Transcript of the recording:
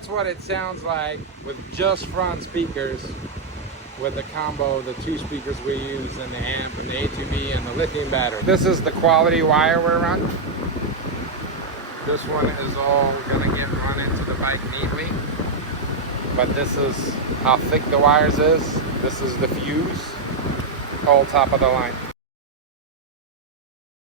that's what it sounds like with just front speakers, with the combo, the 2 speakers we use, and the amp, and the A2B, and the lithium battery. This is the quality wire we're running. This one is all gonna get run into the bike neatly. But this is how thick the wires is. This is the fuse, all top of the line.